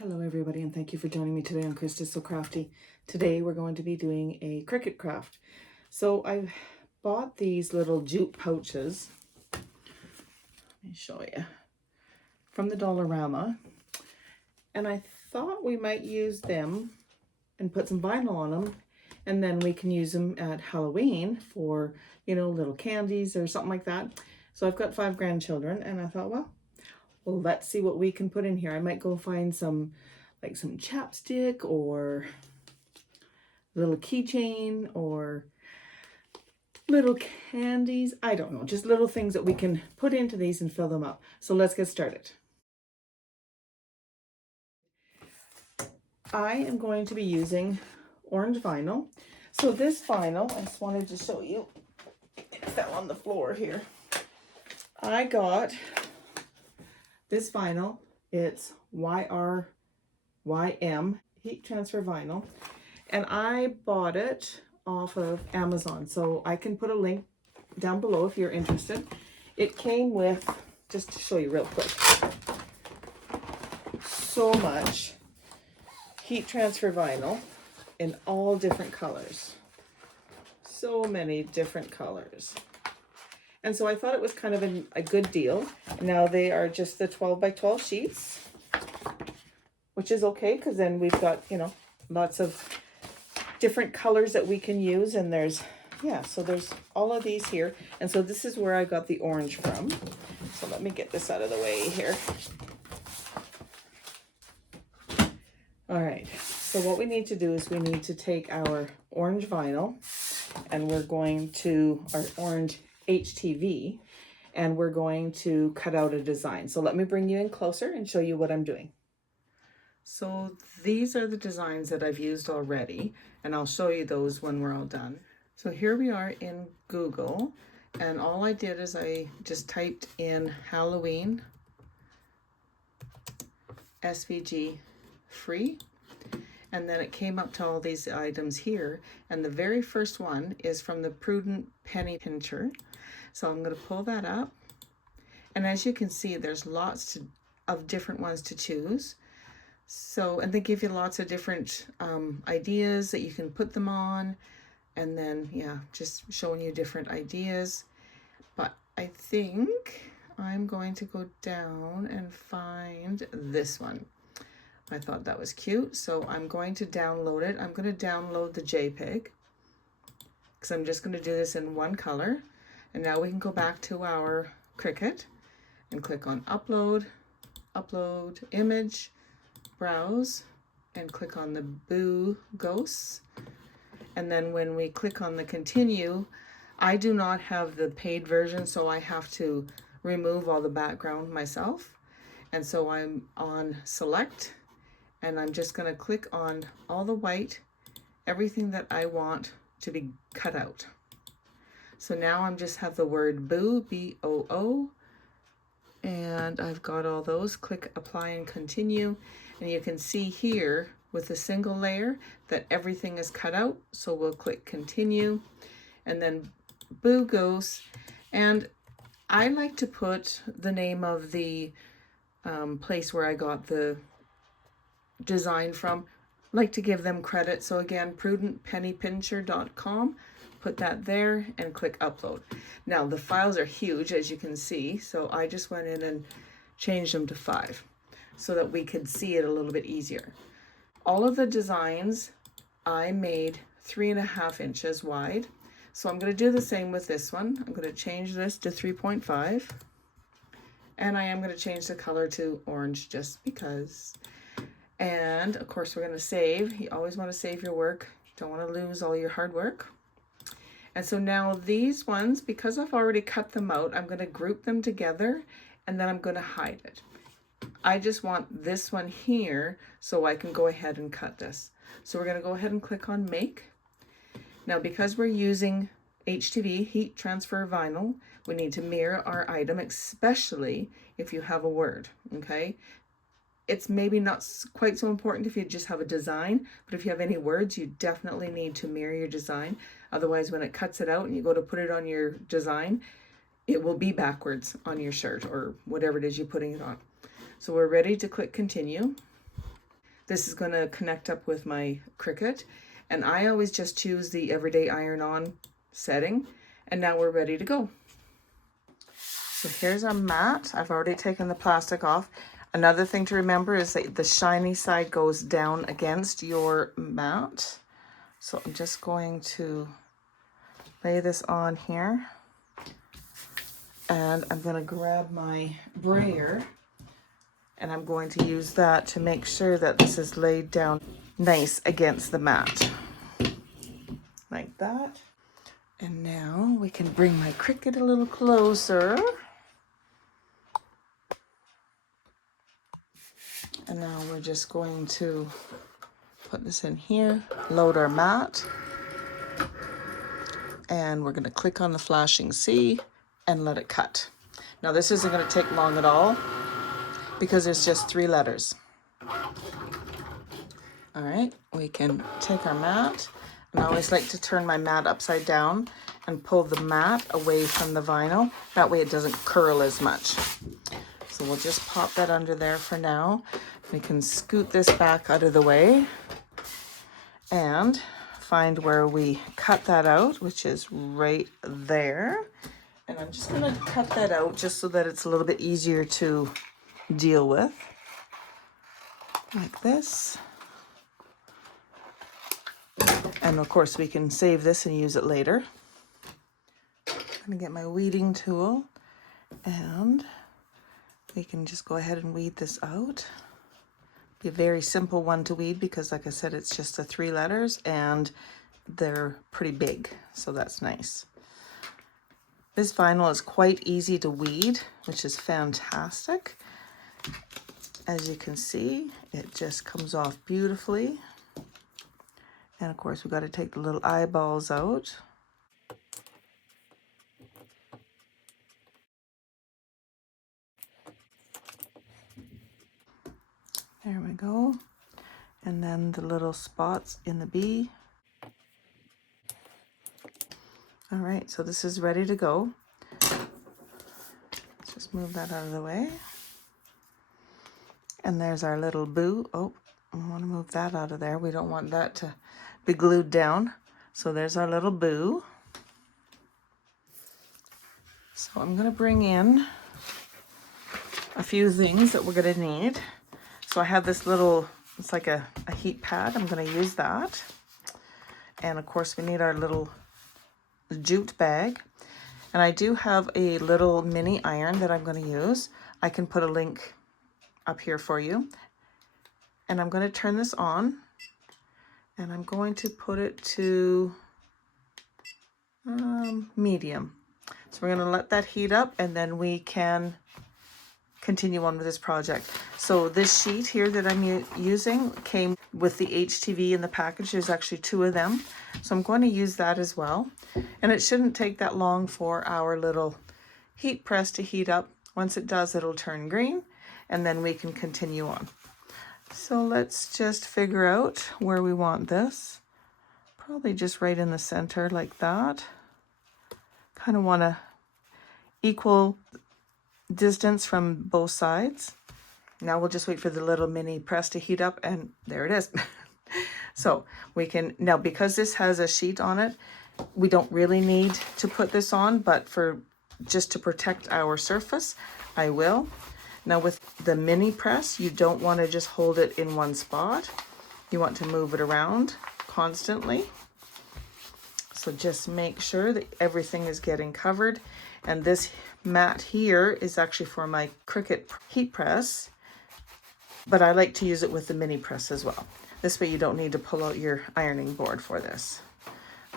Hello everybody, and thank you for joining me today on Krista's So Crafty. Today we're going to be doing a Cricut craft. So I've bought these little jute pouches, let me show you, from the Dollarama, and I thought we might use them and put some vinyl on them, and then we can use them at Halloween for, you know, little candies or something like that. So I've got 5 grandchildren, and I thought, well, let's see what we can put in here. I might go find some, like some chapstick or little keychain or little candies. I don't know, just little things that we can put into these and fill them up. So let's get started. I am going to be using orange vinyl. So this vinyl, I just wanted to show you, it fell on the floor here. I got this vinyl. It's YRYM, heat transfer vinyl, and I bought it off of Amazon, so I can put a link down below if you're interested. It came with, just to show you real quick, so much heat transfer vinyl in all different colors. So many different colors. And so I thought it was kind of a good deal. Now they are just the 12 by 12 sheets, which is okay because then we've got, you know, lots of different colors that we can use. And there's, yeah, so there's all of these here. And so this is where I got the orange from. So let me get this out of the way here. All right, so what we need to do is we need to take our orange vinyl and we're going to, our orange HTV, and we're going to cut out a design. So let me bring you in closer and show you what I'm doing. So these are the designs that I've used already, and I'll show you those when we're all done. So here we are in Google, and all I did is I just typed in Halloween SVG free, and then it came up to all these items here, and the very first one is from the Prudent Penny Pincher. So I'm going to pull that up, and as you can see, there's lots of different ones to choose. So, and they give you lots of different ideas that you can put them on, and then, yeah, just showing you different ideas. But I think I'm going to go down and find this one. I thought that was cute, so I'm going to download it. I'm going to download the JPEG because I'm just going to do this in one color. And now we can go back to our Cricut and click on upload, upload image, browse, and click on the Boo Ghosts. And then when we click on the continue, I do not have the paid version, so I have to remove all the background myself. And so I'm on select, and I'm just going to click on all the white, everything that I want to be cut out. So now I'm just have the word boo, B-O-O, and I've got all those. Click apply and continue, and you can see here with a single layer that everything is cut out. So we'll click continue, and then Boo Ghost. And I like to put the name of the place where I got the design from. Like to give them credit. So again, prudentpennypincher.com. Put that there and click upload. Now the files are huge, as you can see, so I just went in and changed them to 5 so that we could see it a little bit easier. All of the designs I made 3.5 inches wide, so I'm going to do the same with this one. I'm going to change this to 3.5, and I am going to change the color to orange just because. And of course we're going to save. You always want to save your work. Don't want to lose all your hard work. And so now these ones, because I've already cut them out, I'm going to group them together, and then I'm going to hide it. I just want this one here so I can go ahead and cut this. So we're going to go ahead and click on make. Now because we're using HTV, heat transfer vinyl, we need to mirror our item, especially if you have a word, okay? It's maybe not quite so important if you just have a design, but if you have any words, you definitely need to mirror your design. Otherwise, when it cuts it out and you go to put it on your design, it will be backwards on your shirt or whatever it is you're putting it on. So we're ready to click continue. This is going to connect up with my Cricut, and I always just choose the everyday iron-on setting, and now we're ready to go. So here's our mat. I've already taken the plastic off. Another thing to remember is that the shiny side goes down against your mat. So I'm just going to lay this on here, and I'm going to grab my brayer, and I'm going to use that to make sure that this is laid down nice against the mat, like that. And now we can bring my Cricut a little closer. And now we're just going to put this in here, load our mat, and we're going to click on the flashing C and let it cut. Now this isn't going to take long at all because there's just 3 letters. All right, we can take our mat, and I always like to turn my mat upside down and pull the mat away from the vinyl. That way it doesn't curl as much. So we'll just pop that under there for now. We can scoot this back out of the way and find where we cut that out, which is right there. And I'm just going to cut that out just so that it's a little bit easier to deal with, like this. And of course we can save this and use it later. I'm going to get my weeding tool, and we can just go ahead and weed this out. Be a very simple one to weed because, like I said, it's just the 3 letters and they're pretty big, so that's nice. This vinyl is quite easy to weed, which is fantastic. As you can see, it just comes off beautifully. And of course, we've got to take the little eyeballs out. There we go. And then the little spots in the bee. All right, so this is ready to go. Let's just move that out of the way. And there's our little boo. Oh, I want to move that out of there. We don't want that to be glued down. So there's our little boo. So I'm going to bring in a few things that we're going to need. So I have this little, it's like a heat pad. I'm going to use that. And of course we need our little jute bag. And I do have a little mini iron that I'm going to use. I can put a link up here for you. And I'm going to turn this on. And I'm going to put it to medium. So we're going to let that heat up, and then we can continue on with this project. So this sheet here that I'm using came with the HTV in the package. There's actually 2 of them. So I'm going to use that as well. And it shouldn't take that long for our little heat press to heat up. Once it does, it'll turn green, and then we can continue on. So let's just figure out where we want this. Probably just right in the center like that. Kind of want to equal distance from both sides. Now we'll just wait for the little mini press to heat up, and there it is. So we can, now because this has a sheet on it, we don't really need to put this on, but for just to protect our surface, I will. Now with the mini press, you don't want to just hold it in one spot. You want to move it around constantly. So just make sure that everything is getting covered. And this mat here is actually for my Cricut heat press, but I like to use it with the mini press as well. This way you don't need to pull out your ironing board for this.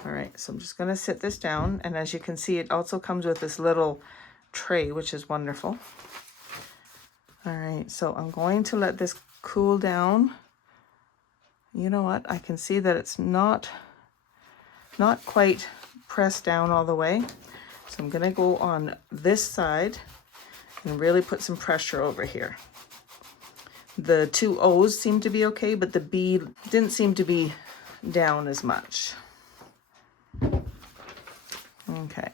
All right, so I'm just going to sit this down, and as you can see, it also comes with this little tray, which is wonderful. All right, so I'm going to let this cool down. You know what? I can see that it's not quite pressed down all the way. So I'm going to go on this side and really put some pressure over here. The 2 O's seem to be okay, but the B didn't seem to be down as much. Okay,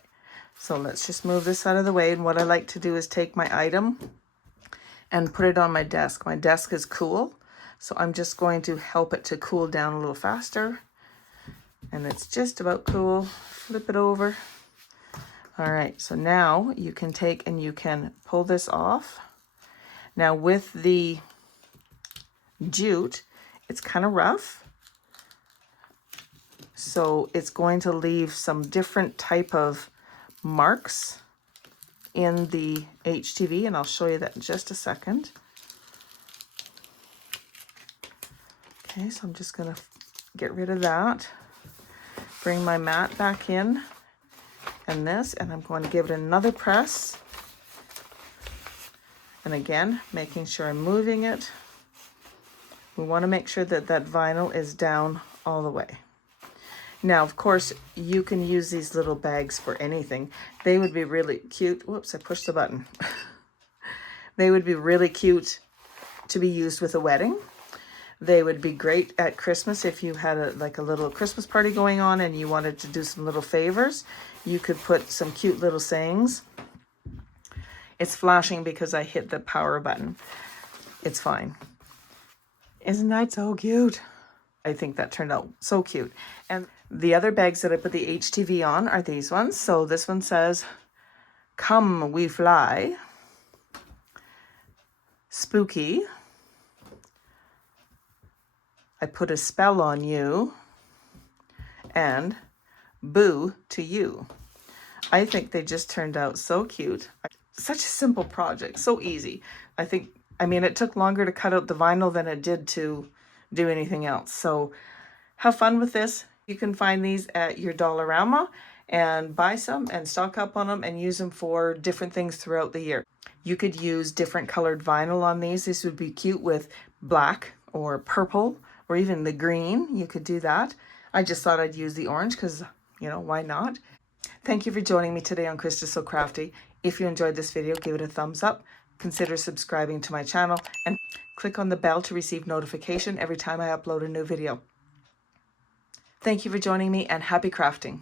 so let's just move this out of the way. And what I like to do is take my item and put it on my desk. My desk is cool, So I'm just going to help it to cool down a little faster. And it's just about cool. Flip it over. All right, so now you can take and you can pull this off. Now with the jute, it's kind of rough. So it's going to leave some different type of marks in the HTV, and I'll show you that in just a second. Okay, so I'm just gonna get rid of that. Bring my mat back in and this, and I'm going to give it another press. And again, making sure I'm moving it. We want to make sure that that vinyl is down all the way. Now, of course, you can use these little bags for anything. They would be really cute. Whoops, I pushed the button. They would be really cute to be used with a wedding. They would be great at Christmas if you had a little Christmas party going on and you wanted to do some little favors. You could put some cute little sayings. It's flashing because I hit the power button. It's fine. Isn't that so cute? I think that turned out so cute. And the other bags that I put the HTV on are these ones. So this one says, "Come we fly," "Spooky," "I put a spell on you," and "Boo to you." I think they just turned out so cute. Such a simple project, so easy. I mean, it took longer to cut out the vinyl than it did to do anything else. So have fun with this. You can find these at your Dollarama and buy some and stock up on them and use them for different things throughout the year. You could use different colored vinyl on these. This would be cute with black or purple or even the green. You could do that. I just thought I'd use the orange because, you know, why not? Thank you for joining me today on Krista So Crafty. If you enjoyed this video, give it a thumbs up. Consider subscribing to my channel and click on the bell to receive notification every time I upload a new video. Thank you for joining me and happy crafting.